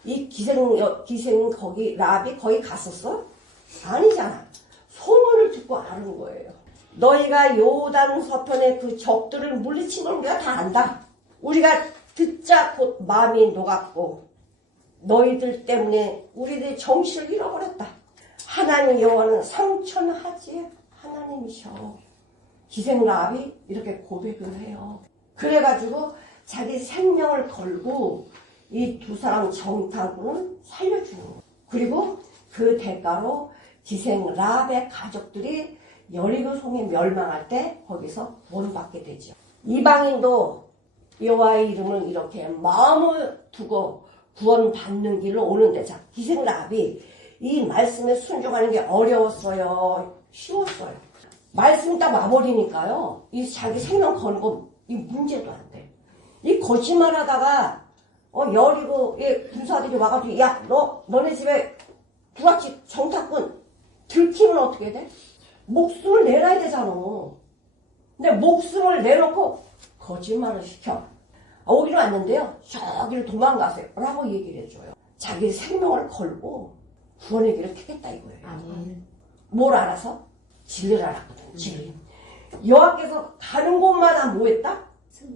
이 기생 거기 라합이 거기 갔었어? 아니잖아. 소문을 듣고 아는 거예요. 너희가 요단 서편의 그 적들을 물리친 걸 우리가 다 안다. 우리가 듣자 곧 마음이 녹았고 너희들 때문에 우리들이 정신을 잃어버렸다. 하나님 여호와는 성천하지 하나님이셔. 기생라합이 이렇게 고백을 해요. 그래가지고 자기 생명을 걸고 이 두 사람 정탐꾼을 살려주는 거예요. 그리고 그 대가로 기생라합의 가족들이 여리고 성이 멸망할 때 거기서 본받게 되죠. 이방인도 여호와의 이름을 이렇게 마음을 두고 구원받는 길로 오는데, 자, 기생라합이 이 말씀에 순종하는 게 어려웠어요? 쉬웠어요? 말씀이 딱 와버리니까요, 이 자기 생명 거는 거, 이 문제도 안 돼. 이 거짓말 하다가, 여리고, 군사들이 와가지고, 야, 너네 집에 부잣집 정탐꾼 들키면 어떻게 돼? 목숨을 내놔야 되잖아. 근데 목숨을 내놓고 거짓말을 시켜. 오기로 왔는데요, 저기를 도망가세요 라고 얘기를 해줘요. 자기 생명을 걸고 구원의 길을 택했다 이거예요. 뭘 알아서? 진리를 알았거든. 진리. 여호와께서 가는 곳마다 뭐 했다?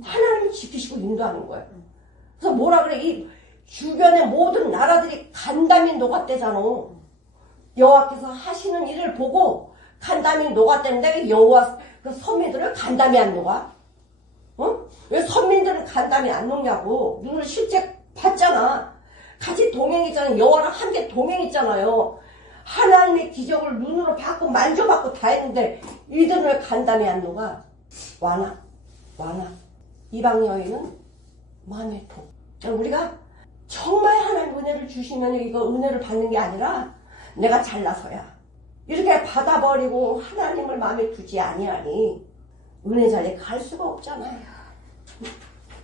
하나님을 지키시고 인도하는 거예요. 그래서 뭐라 그래? 이 주변의 모든 나라들이 간담이 녹았대잖아. 여호와께서 하시는 일을 보고 간담이 녹았대는데 여호와 그 선민들은 간담이 안 녹아? 왜 선민들은 간담이 안 녹냐고. 눈을 실제 봤잖아. 같이 동행했잖아요. 여호와랑 함께 동행했잖아요. 하나님의 기적을 눈으로 봤고 만져봤고 다 했는데 이들은 왜 간담이 안 녹아? 와나 이방 여인은 마음의 복. 우리가 정말 하나님 은혜를 주시면 이거 은혜를 받는 게 아니라 내가 잘나서야 이렇게 받아버리고 하나님을 마음에 두지 아니하니 은혜 자리에 갈 수가 없잖아요.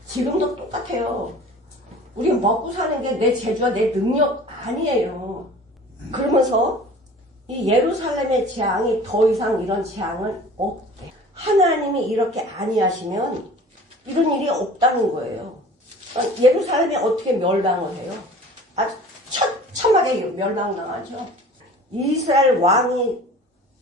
지금도 똑같아요. 우리 먹고 사는 게 내 재주와 내 능력 아니에요. 그러면서 이 예루살렘의 재앙이 더 이상 이런 재앙은 없대. 하나님이 이렇게 아니하시면 이런 일이 없다는 거예요. 예루살렘이 어떻게 멸망을 해요? 아주 처참하게 멸망당하죠. 이스라엘 왕이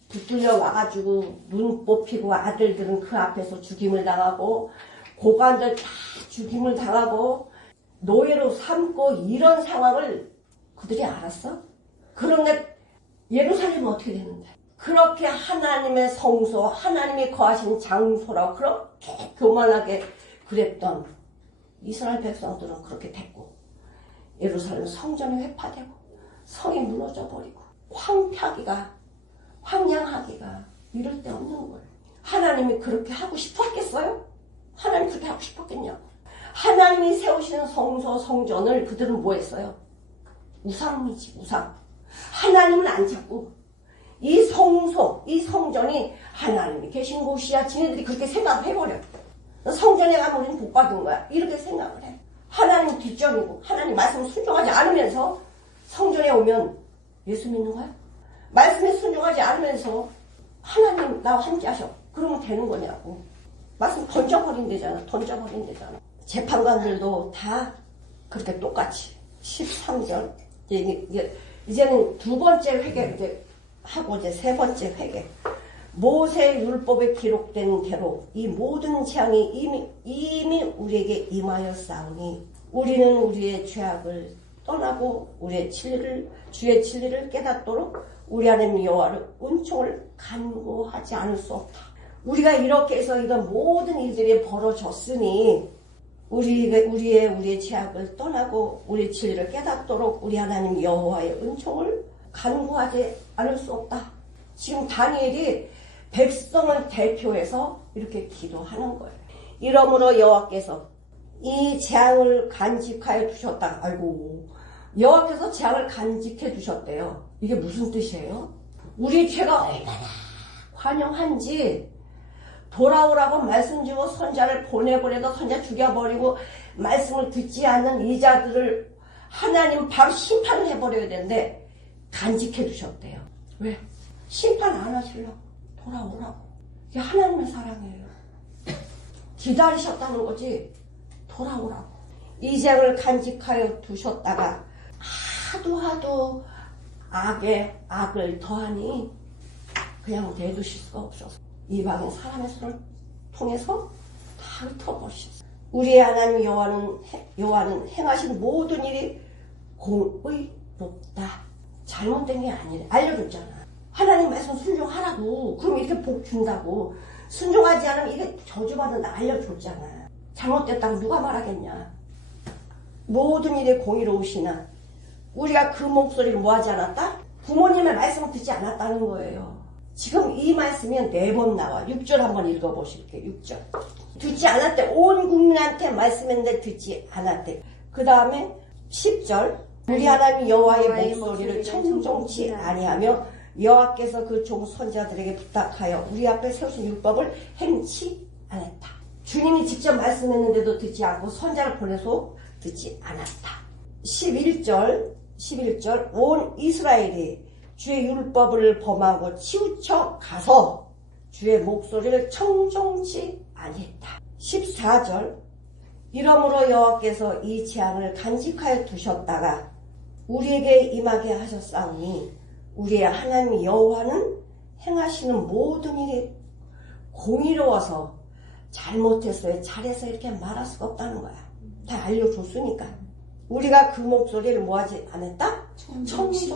붙들려 와가지고 눈 뽑히고 아들들은 그 앞에서 죽임을 당하고 고관들 다 죽임을 당하고 노예로 삼고 이런 상황을 그들이 알았어? 그런데 예루살렘은 어떻게 됐는데? 그렇게 하나님의 성소, 하나님이 거하신 장소라고 그렇게 교만하게 그랬던 이스라엘 백성들은 그렇게 됐고 예루살렘 성전이 회파되고 성이 무너져 버리고 황량하기가 이럴 데 없는 거예요. 하나님이 그렇게 하고 싶었겠어요? 하나님이 그렇게 하고 싶었겠냐고. 하나님이 세우시는 성소, 성전을 그들은 뭐 했어요? 우상이지, 우상. 하나님은 안 찾고 이 성소, 이 성전이 하나님이 계신 곳이야. 지네들이 그렇게 생각을 해버려. 성전에 가면 우리는 복 받은 거야. 이렇게 생각을 해. 하나님 뒷전이고 하나님 말씀을 순종하지 않으면서 성전에 오면 예수 믿는 거야? 말씀에 순종하지 않으면서 하나님 나와 함께 하셔. 그러면 되는 거냐고. 말씀 던져버린대잖아. 재판관들도 다 그렇게 똑같이 13절 이제는 두 번째 회개 이제 하고 이제 세 번째 회개. 모세 율법에 기록된 대로 이 모든 재앙이 이미 우리에게 임하였사오니 우리는 우리의 죄악을 떠나고 우리의 주의 진리를 깨닫도록 우리 하나님 여호와를 은총을 간구하지 않을 수 없다. 우리가 이렇게 해서 이런 모든 일들이 벌어졌으니 우리의 죄악을 떠나고 우리의 진리를 깨닫도록 우리 하나님 여호와의 은총을 간구하지 않을 수 없다. 지금 다니엘이 백성을 대표해서 이렇게 기도하는 거예요. 이러므로 여호와께서 이 재앙을 간직하여 두셨다. 아이고, 여호와께서 재앙을 간직해 두셨대요. 이게 무슨 뜻이에요? 우리 죄가 얼마나 환영한지 돌아오라고 말씀 주고 선자를 보내버려도 선자 죽여버리고 말씀을 듣지 않는 이 자들을 하나님 바로 심판을 해버려야 되는데 간직해 두셨대요. 왜? 심판 안 하시려고. 돌아오라고. 이게 하나님의 사랑이에요. 기다리셨다는 거지. 돌아오라고. 이 재앙을 간직하여 두셨다가 하도 악에 악을 더하니 그냥 내두실 수가 없어서 이방인 사람의 손을 통해서 다 흩어버리셨어요. 우리의 하나님 여호와는 행하신 모든 일이 공의롭다. 잘못된 게 아니래. 알려줬잖아. 하나님 말씀 순종하라고. 그럼 이렇게 복 준다고. 순종하지 않으면 이게 저주받는다. 알려줬잖아. 잘못됐다고 누가 말하겠냐. 모든 일에 공의로우시나 우리가 그 목소리를 뭐하지 않았다? 부모님의 말씀을 듣지 않았다는 거예요. 지금 이 말씀이 4번 나와. 6절 한번 읽어보실게요. 6절. 듣지 않았대. 온 국민한테 말씀했는데 듣지 않았대. 그 다음에 10절. 우리 하나님 여호와의 목소리를 청종치 아니하며 여호와께서 그 종 선지자들에게 부탁하여 우리 앞에 세우신 율법을 행치 않았다. 주님이 직접 말씀했는데도 듣지 않고 선지자를 보내서 듣지 않았다. 11절 온 이스라엘이 주의 율법을 범하고 치우쳐 가서 주의 목소리를 청종치 아니했다. 14절 이러므로 여호와께서 이 재앙을 간직하여 두셨다가 우리에게 임하게 하셨사오니 우리의 하나님 여호와는 행하시는 모든 일이 공의로워서 잘못했어요. 잘해서 이렇게 말할 수가 없다는 거야. 다 알려줬으니까. 우리가 그 목소리를 뭐하지 않았다? 청종치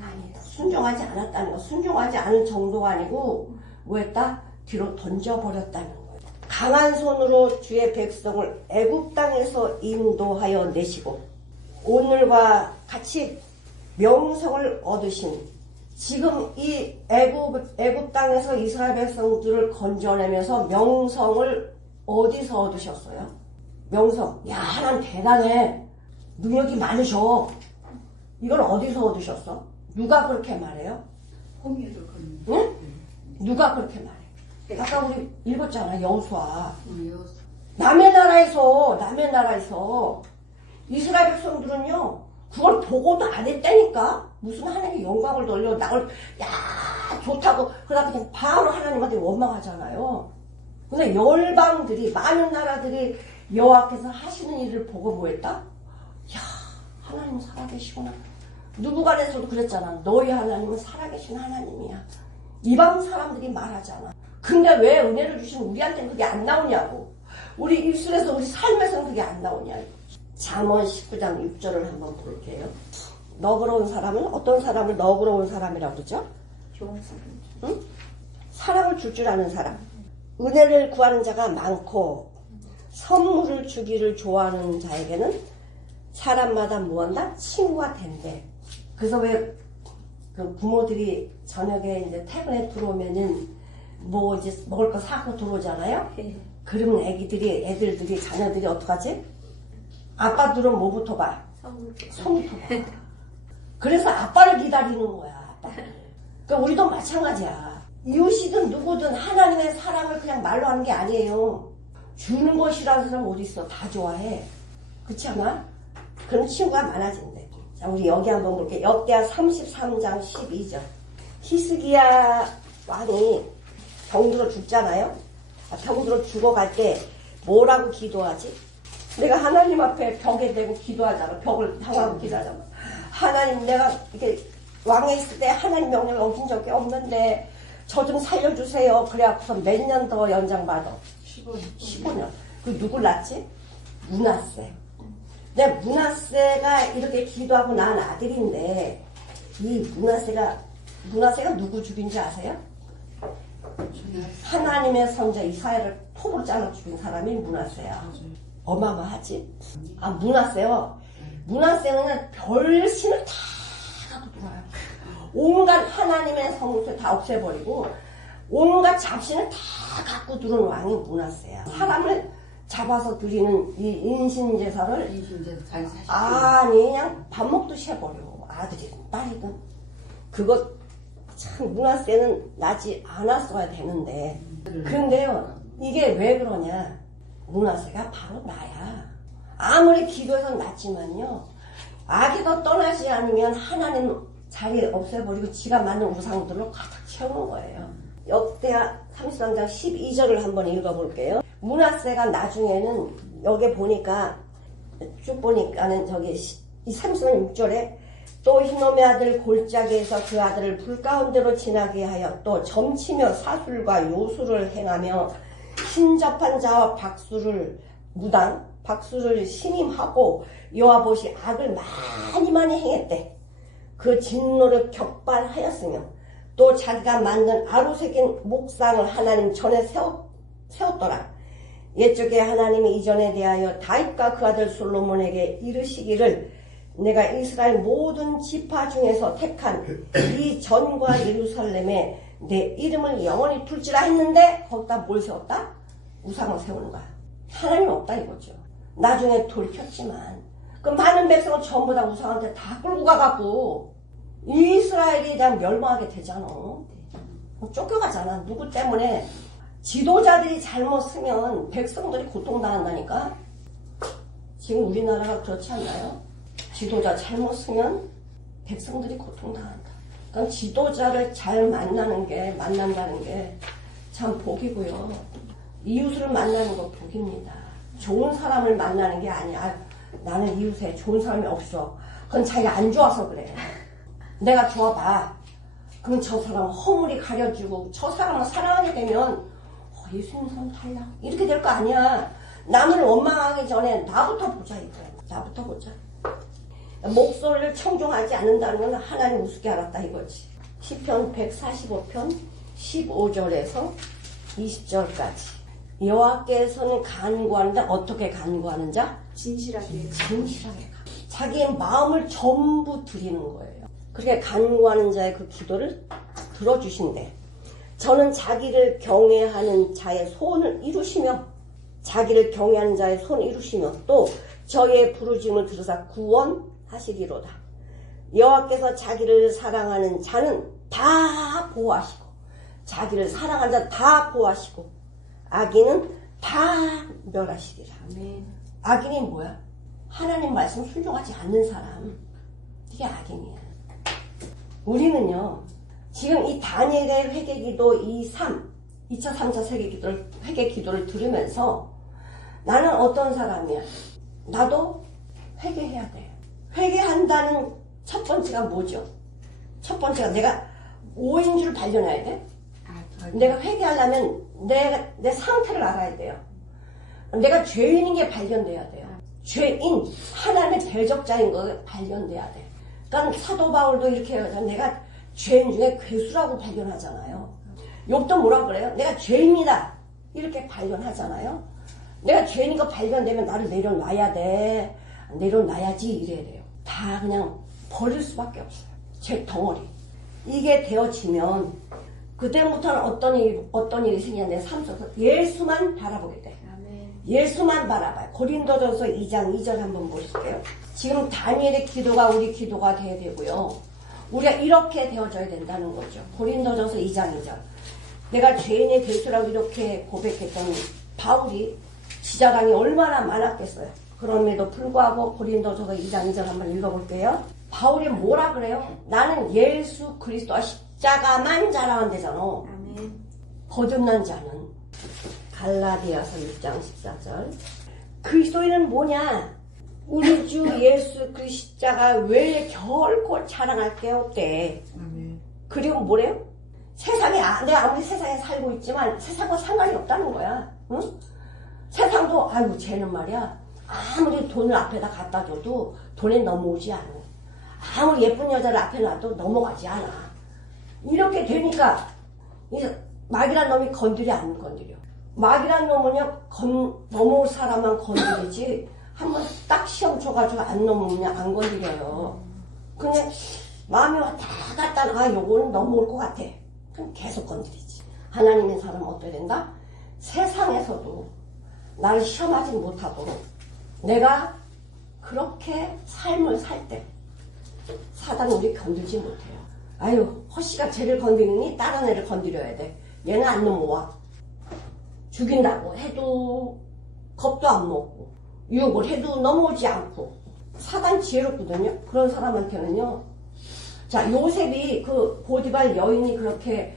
아니다. 순종하지 않았다는 거. 순종하지 않은 정도가 아니고 뭐했다? 뒤로 던져버렸다는 거예요. 강한 손으로 주의 백성을 애굽 땅에서 인도하여 내시고 오늘과 같이 명성을 얻으신 지금 이 애굽 땅에서 이스라엘 백성들을 건져내면서 명성을 어디서 얻으셨어요? 명성. 야, 하나님 대단해. 능력이 많으셔. 이걸 어디서 얻으셨어? 누가 그렇게 말해요? 응? 누가 그렇게 말해? 아까 우리 읽었잖아. 여호수아. 남의 나라에서 이스라엘 백성들은요 그걸 보고도 안 했다니까. 무슨 하나님의 영광을 돌려 나를 야 좋다고 그러다 그냥 바로 하나님한테 원망하잖아요. 근데 열방들이 많은 나라들이 여호와께서 하시는 일을 보고 뭐했다? 야 하나님은 살아계시구나. 누구간에서도 그랬잖아. 너희 하나님은 살아계신 하나님이야. 이방 사람들이 말하잖아. 근데 왜 은혜를 주시면 우리한테는 그게 안 나오냐고. 우리 입술에서 우리 삶에서는 그게 안 나오냐고. 잠언 19장 6절을 한번 볼게요. 너그러운 사람은 어떤 사람을 너그러운 사람이라고 그러죠? 좋은 사람. 응? 사랑을 줄 줄 아는 사람. 은혜를 구하는 자가 많고 선물을 주기를 좋아하는 자에게는 사람마다 무언가 친구가 된대. 그래서 왜 그 부모들이 저녁에 이제 퇴근에 들어오면은 뭐 이제 먹을 거 사고 들어오잖아요. 그러면 애들들이 자녀들이 어떡하지? 아빠들은 뭐부터 봐? 성부터 봐. 그래서 아빠를 기다리는 거야. 아빠를. 그러니까 우리도 마찬가지야. 이웃이든 누구든 하나님의 사랑을 그냥 말로 하는 게 아니에요. 주는 것이라는 사람 어디 있어? 다 좋아해. 그렇지 않아? 그런 친구가 많아진대. 자, 우리 여기 한번 볼게요. 역대하 33장 12절. 히스기야 왕이 병들어 죽잖아요. 병들어 죽어갈 때 뭐라고 기도하지? 내가 하나님 앞에 벽에 대고 기도하잖아. 벽을 향하고 기도하잖아. 하나님, 내가 이렇게 왕에 있을 때 하나님 명령을 어긴 적이 없는데 저 좀 살려주세요. 그래갖고서 몇 년 더 연장받아? 15년. 그 누굴 낳지? 므낫세. 근데 므낫세가 이렇게 기도하고 낳은 아들인데 이 므낫세가 누구 죽인 줄 아세요? 하나님의 선자 이사야를 톱으로 잘라 죽인 사람이 므낫세야. 어마어마하지? 아, 므낫세요. 므낫세는 별 신을 다 갖고 돌아요. 온갖 하나님의 성물을 다 없애버리고 온갖 잡신을 다 갖고 들어온 왕이 므낫세야. 사람을 잡아서 드리는 이 인신제사를 아니 그냥 밥 먹듯이 해버려. 아들이든 딸이든. 그거 참 므낫세는 나지 않았어야 되는데. 그런데요 이게 왜 그러냐. 므낫세가 바로 나야. 아무리 기도해서 낫지만요 악에서 떠나지 않으면 하나님 자리 없애버리고 지가 만든 우상들로 가득 채우는 거예요. 역대하 33장 12절을 한번 읽어볼게요. 므낫세가 나중에는 여기 보니까 쭉 보니까는 저기 이 36절에 또 희놈의 아들 골짜기에서 그 아들을 불 가운데로 지나게 하여 또 점치며 사술과 요술을 행하며 신접한 자와 박수를 신임하고 여호와봇이 악을 많이 행했대. 그 진노를 격발하였으며 또 자기가 만든 아루새긴 목상을 하나님 전에 세웠더라. 옛적에 하나님이 이전에 대하여 다윗과 그 아들 솔로몬에게 이르시기를 내가 이스라엘 모든 지파 중에서 택한 이 전과 예루살렘에 내 이름을 영원히 둘지라 했는데 거기다 뭘 세웠다? 우상을 세우는 거야. 하나님 없다 이거죠. 나중에 돌켰지만 그 많은 백성은 전부 다 우상한테 다 끌고 가갖고 이스라엘이 그냥 멸망하게 되잖아. 쫓겨가잖아. 누구 때문에? 지도자들이 잘못 쓰면 백성들이 고통당한다니까. 지금 우리나라가 그렇지 않나요? 지도자 잘못 쓰면 백성들이 고통당한다. 그러니까 지도자를 잘 만난다는 게 참 복이고요. 이웃을 만나는 거 복입니다. 좋은 사람을 만나는 게 아니야. 나는 이웃에 좋은 사람이 없어. 그건 자기가 안 좋아서 그래. 내가 좋아봐. 그럼 저 사람은 허물이 가려지고 저 사람을 사랑하게 되면 예수님 손 달라. 이렇게 될 거 아니야. 남을 원망하기 전에 나부터 보자 이거. 나부터 보자. 목소리를 청종하지 않는다는 건 하나님 우습게 알았다 이거지. 시편 145편 15절에서 20절까지. 여호와께서는 간구하는데 어떻게 간구하는 자? 진실하게. 자기의 마음을 전부 드리는 거예요. 그렇게 간구하는 자의 그 기도를 들어주신대. 저는 자기를 경외하는 자의 소원을 이루시며 또 저의 부르짐을 들으사 구원하시리로다. 여호와께서 자기를 사랑하는 자는 다 보호하시고 자기를 사랑하는 자는 다 보호하시고 악인은 다 멸하시리라. 아멘. 악인이 뭐야? 하나님 말씀 순종하지 않는 사람. 이게 악인이야. 우리는요, 지금 이 다니엘의 회개기도 2차 3차 회개 기도를 들으면서 나는 어떤 사람이야? 나도 회개해야 돼. 회개한다는 첫 번째가 뭐죠? 첫 번째가 내가 오인 줄 발견해야 돼. 내가 회개하려면 내 상태를 알아야 돼요. 내가 죄인인 게 발견돼야 돼요. 죄인, 하나님의 대적자인 거 발견돼야 돼. 그러니까 사도 바울도 이렇게 해서 내가 죄인 중에 괴수라고 발견하잖아요. 욥도 뭐라 그래요? 내가 죄인이다. 이렇게 발견하잖아요. 내가 죄인인 거 발견되면 나를 내려놔야 돼. 내려놔야지 이래야 돼요. 다 그냥 버릴 수밖에 없어요. 죄 덩어리. 이게 되어지면 그때부터는 어떤 일이 생기냐 내 삶 속에서 예수만 바라보게 돼. 아멘. 예수만 바라봐요. 고린도전서 2장 2절 한번 보실게요. 지금 다니엘의 기도가 우리 기도가 돼야 되고요. 우리가 이렇게 되어져야 된다는 거죠. 고린도전서 2장 2절. 내가 죄인의 괴수라고 이렇게 고백했던 바울이 지자랑이 얼마나 많았겠어요. 그럼에도 불구하고 고린도전서 2장 2절 한번 읽어볼게요. 바울이 뭐라 그래요? 나는 예수 그리스도와 십자가만 자랑한 데잖아. 아멘. 거듭난 자는 갈라디아서 6장 14절. 그리스도인은 뭐냐? 우리 주 예수 그 십자가 외에 결코 자랑할 게 없대. 아멘. 그리고 뭐래요? 세상에 내가 아무리 세상에 살고 있지만 세상과 상관이 없다는 거야. 응? 세상도 아이고 쟤는 말이야 아무리 돈을 앞에다 갖다 줘도 돈에 넘어오지 않아. 아무리 예쁜 여자를 앞에 놔도 넘어가지 않아. 이렇게 되니까 이제 막이란 놈이 건드려 안 건드려. 막이란 놈은요 넘어올 사람만 건드리지 한번 딱 시험 쳐가지고 안 넘으면 안 건드려요. 그냥 마음이 왔다 갔다 아 요거는 넘어올 것 같아. 그럼 계속 건드리지. 하나님의 사람은 어떻게 된다? 세상에서도 나를 시험하지 못하도록 내가 그렇게 삶을 살 때 사단은 우리 건들지 못해요. 아유 허씨가 쟤를 건드리니 다른 애를 건드려야 돼. 얘는 안 넘어와. 죽인다고 해도 겁도 안 먹고 유혹을 해도 넘어오지 않고 사단 지혜롭거든요. 그런 사람한테는요. 자 요셉이 그 보디발 여인이 그렇게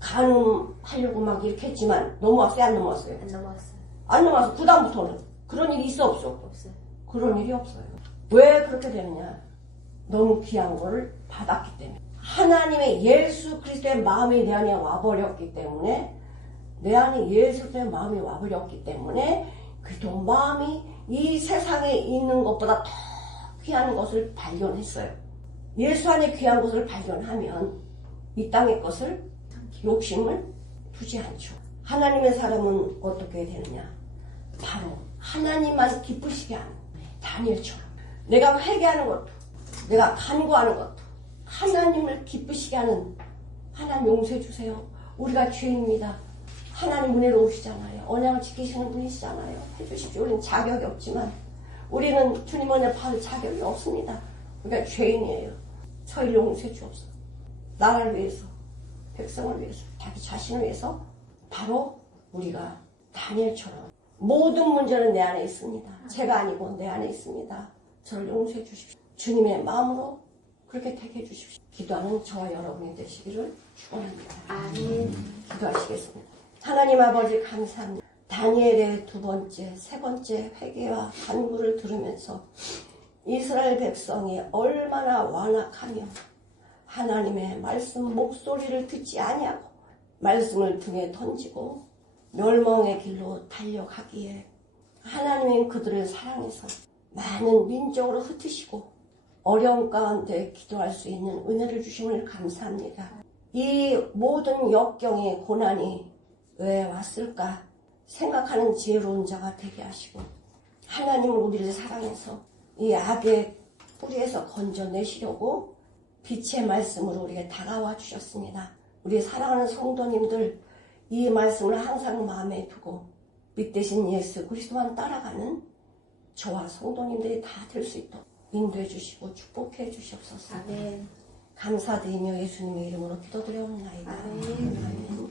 간음하려고 막 이렇게 했지만 넘어왔어요? 안 넘어왔어요? 안 넘어왔어요. 안 넘어와서 그 다음부터는 그런 일이 있어 없어? 없어요. 그런 일이 없어요. 왜 그렇게 되느냐? 너무 귀한 거를 받았기 때문에 하나님의 예수 그리스도의 마음이 내 안에 와버렸기 때문에 내 안에 예수 그리스도의 마음이 와버렸기 때문에 그리스도 마음이 이 세상에 있는 것보다 더 귀한 것을 발견했어요. 예수 안에 귀한 것을 발견하면 이 땅의 것을 욕심을 두지 않죠. 하나님의 사람은 어떻게 되느냐? 바로 하나님만 기쁘시게 하는 다니엘처럼 내가 회개하는 것도 내가 간구하는 것도 하나님을 기쁘시게 하는 하나님 용서해 주세요. 우리가 죄인입니다. 하나님 은혜로우시잖아요. 언약을 지키시는 분이시잖아요. 해주십시오. 우리는 자격이 없지만 우리는 주님 은혜 받을 자격이 없습니다. 우리가 죄인이에요. 저희를 용서해 주옵소서. 나라를 위해서, 백성을 위해서, 자기 자신을 위해서 바로 우리가 다니엘처럼 모든 문제는 내 안에 있습니다. 제가 아니고 내 안에 있습니다. 저를 용서해 주십시오. 주님의 마음으로 그렇게 되게 해주십시오. 기도하는 저와 여러분이 되시기를 축원합니다. 아멘. 기도하시겠습니다. 하나님 아버지 감사합니다. 다니엘의 두 번째, 세 번째 회개와 간구를 들으면서 이스라엘 백성이 얼마나 완악하며 하나님의 말씀 목소리를 듣지 아니하고 말씀을 등에 던지고 멸망의 길로 달려가기에 하나님은 그들을 사랑해서 많은 민족으로 흩으시고 어려움 가운데 기도할 수 있는 은혜를 주심을 감사합니다. 이 모든 역경의 고난이 왜 왔을까 생각하는 지혜로운 자가 되게 하시고 하나님은 우리를 사랑해서 이 악의 뿌리에서 건져내시려고 빛의 말씀으로 우리에게 다가와 주셨습니다. 우리 사랑하는 성도님들 이 말씀을 항상 마음에 두고 믿으신 예수 그리스도만 따라가는 저와 성도님들이 다 될 수 있도록 인도해 주시고 축복해 주시옵소서. 아멘. 감사드리며 예수님의 이름으로 기도드려옵나이다. 아멘. 아멘.